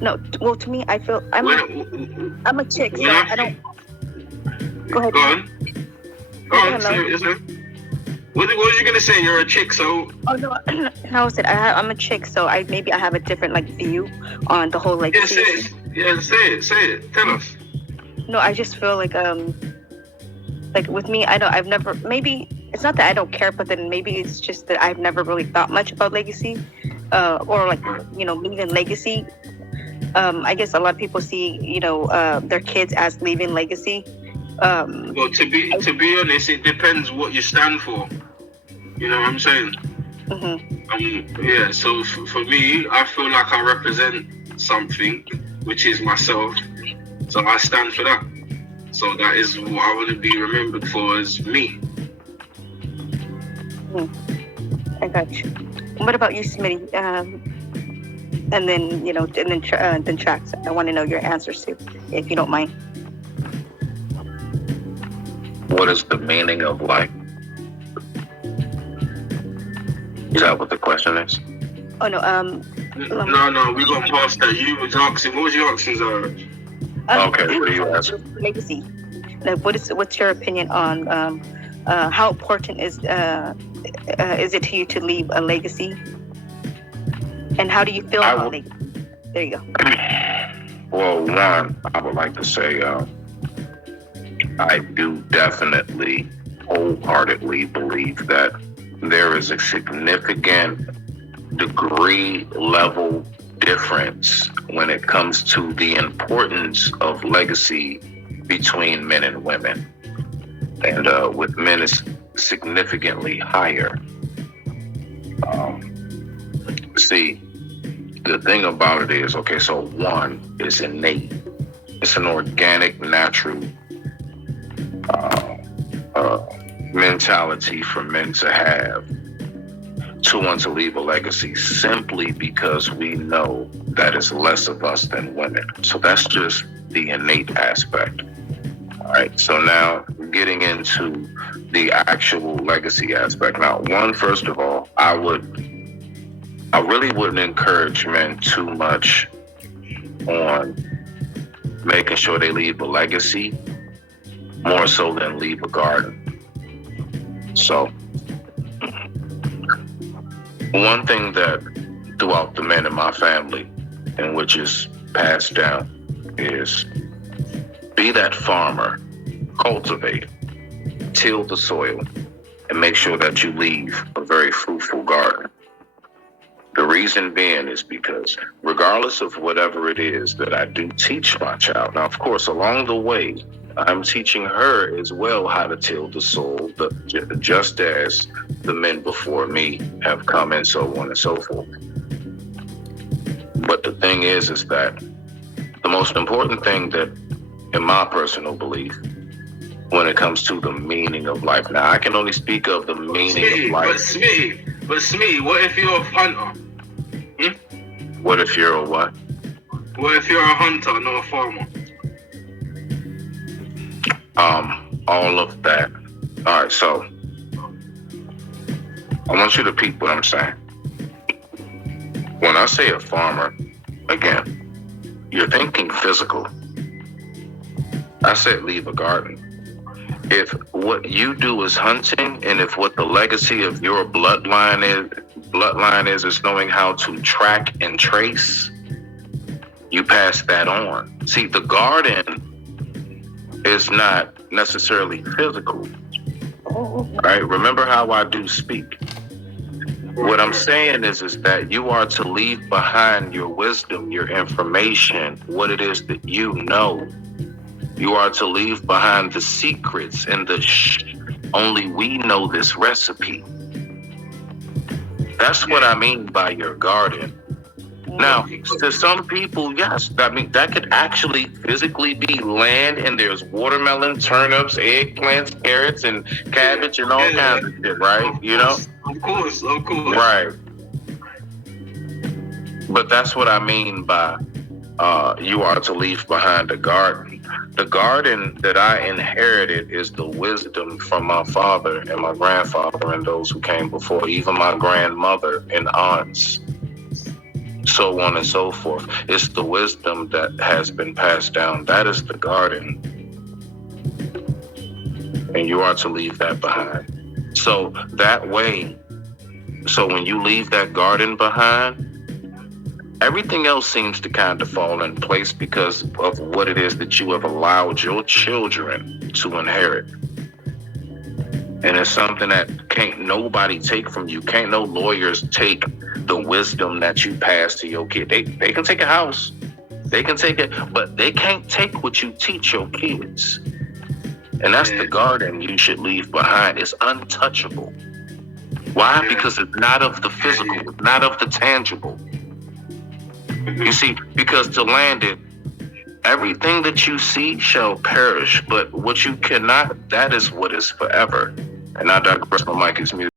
No, well, to me, I feel I'm a chick, so I don't. Go ahead. Go on. Hello. What was you gonna say? You're a chick, so. Oh no, I said I'm a chick, so I have a different view on the whole say it. Tell us. No, I just feel like with me, I've never, maybe it's not that I don't care, but then maybe it's just that I've never really thought much about legacy, or leaving legacy. I guess a lot of people see their kids as leaving legacy. Well, to be honest, it depends what you stand for. You know what I'm saying? Mm-hmm. Yeah. So for me, I feel like I represent something, which is myself. So I stand for that. So that is what I want to be remembered for, as me. I got you. What about you, Smitty? And then Tracks. I want to know your answers too, if you don't mind. What is the meaning of life? Is that what the question is? Oh no. No. We got past that. You was asking. What was your options? Okay. What are you asking? Legacy. Like, what's your opinion on how important is it to you to leave a legacy? And how do you feel about legacy? There you go. Well, one, I would like to say I do definitely wholeheartedly believe that there is a significant degree level difference when it comes to the importance of legacy between men and women. And with men, it's significantly higher. See, the thing about it is, okay, so one is innate. It's an organic, natural mentality for men to have, to want to leave a legacy, simply because we know that it's less of us than women. So that's just the innate aspect. All right, so now getting into the actual legacy aspect. Now, one, first of all, I really wouldn't encourage men too much on making sure they leave a legacy, more so than leave a garden. So, one thing that throughout the men in my family, and which is passed down, is be that farmer, cultivate, till the soil, and make sure that you leave a very fruitful garden. The reason being is because regardless of whatever it is that I do teach my child, now, of course, along the way, I'm teaching her as well how to till the soil, just as the men before me have come, and so on and so forth. But the thing is that the most important thing that, in my personal belief, when it comes to the meaning of life, now I can only speak of the meaning of life. But Smitty, what if you're a hunter? What if you're a what? What if you're a hunter, not a farmer? All of that. All right, so I want you to peep what I'm saying. When I say a farmer, again, you're thinking physical. I said leave a garden. If what you do is hunting, and if what the legacy of your bloodline is knowing how to track and trace, you pass that on. See, the garden is not necessarily physical. All right, remember how I do speak. What I'm saying is that you are to leave behind your wisdom, your information, what it is that you know. You are to leave behind the secrets and the only we know this recipe. That's what I mean by your garden. Now, to some people, yes, I mean, that could actually physically be land, and there's watermelon, turnips, eggplants, carrots, and cabbage, and all kinds of shit, right? You know? Of course. Right. But that's what I mean by you are to leave behind a garden. The garden that I inherited is the wisdom from my father and my grandfather and those who came before, even my grandmother and aunts. so on and so forth. It's the wisdom that has been passed down. That is the garden. And you are to leave that behind. So that way, so when you leave that garden behind, everything else seems to kind of fall in place because of what it is that you have allowed your children to inherit. And it's something that can't nobody take from you. Can't no lawyers take the wisdom that you pass to your kid. They can take a house. They can take it, but they can't take what you teach your kids. And that's the garden you should leave behind. It's untouchable. Why? Because it's not of the physical, it's not of the tangible. You see, because to land it, everything that you see shall perish, but what you cannot, that is what is forever. And I digress, my mic is muted.